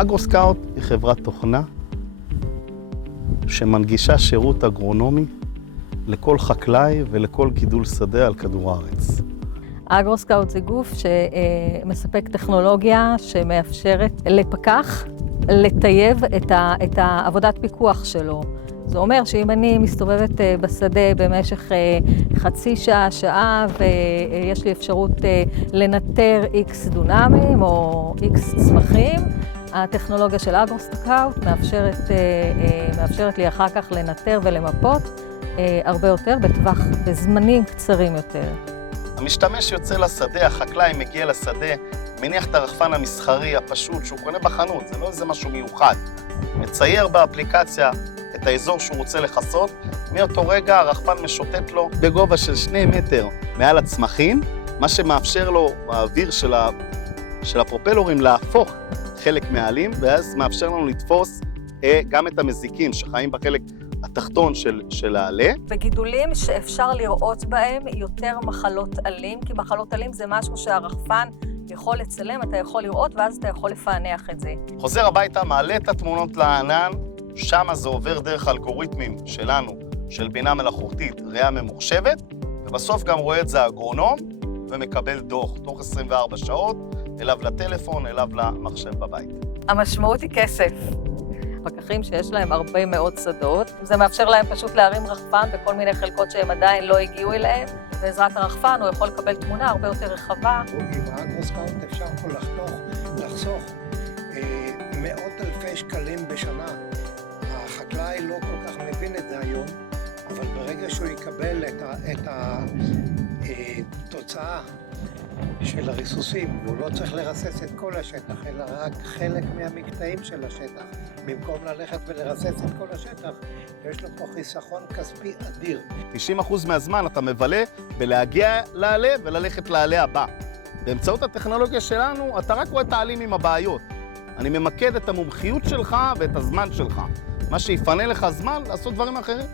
אגרוסקאוט היא חברת תוכנה שמנגישה שירות אגרונומי לכל חקלאי ולכל גידול שדה על כדור הארץ. אגרוסקאוט זה גוף שמספק טכנולוגיה שמאפשרת לפקח לטייב את העבודת פיקוח שלו. זה אומר שאם אני מסתובבת בשדה במשך חצי שעה, שעה, ויש לי אפשרות לנטר X דונמים או X צמחים, הטכנולוגיה של אגרוסקאוט מאפשרת לי אחר כך לנטר ולמפות הרבה יותר בזמנים קצרים יותר. המשתמש יוצא לשדה, החקלאי מגיע לשדה, מניח את הרחפן המסחרי הפשוט שהוא קונה בחנות, זה לא איזה משהו מיוחד. מצייר באפליקציה את האזור שהוא רוצה לחסות, מאותו רגע הרחפן משוטט לו בגובה של 2 מטר מעל הצמחים, מה שמאפשר לו האוויר של הפרופלורים להפוך חלק מהעלים, ואז מאפשר לנו לתפוס גם את המזיקים שחיים בחלק התחתון של העלה. בגידולים שאפשר לראות בהם יותר מחלות עלים, כי מחלות עלים זה משהו שהרחפן יכול לצלם, אתה יכול לראות, ואז אתה יכול לפענח את זה. חוזר הביתה, מעלה את התמונות לענן, שם זה עובר דרך אלגוריתמים שלנו, של בינה מלאכותית, ראייה ממוחשבת, ובסוף גם רואה את זה האגרונום, ומקבל דוח, תוך 24 שעות, אליו לטלפון, אליו למחשב בבית. המשמעות היא כסף. פקחים שיש להם הרבה מאוד שדות, זה מאפשר להם פשוט להרים רחפן בכל מיני חלקות שהם עדיין לא הגיעו אליהם. בעזרת הרחפן הוא יכול לקבל תמונה הרבה יותר רחבה. עם האגרוסקאוט אפשר פה לחסוך מאות אלפי שקלים בשנה. החקלאי לא כל כך מבין את זה היום, אבל ברגע שהוא יקבל את התוצאה של הריסוסים, והוא לא צריך לרסס את כל השטח, אלא רק חלק מהמקטעים של השטח, במקום ללכת ולרסס את כל השטח, יש לו פה חיסכון כספי אדיר. 90% מהזמן אתה מבלה בלהגיע לעלה וללכת לעלה הבא. באמצעות הטכנולוגיה שלנו, אתה רק רואה את העלים עם הבעיות. אני ממקד את המומחיות שלך ואת הזמן שלך. מה שיפנה לך זמן לעשות דברים אחרים.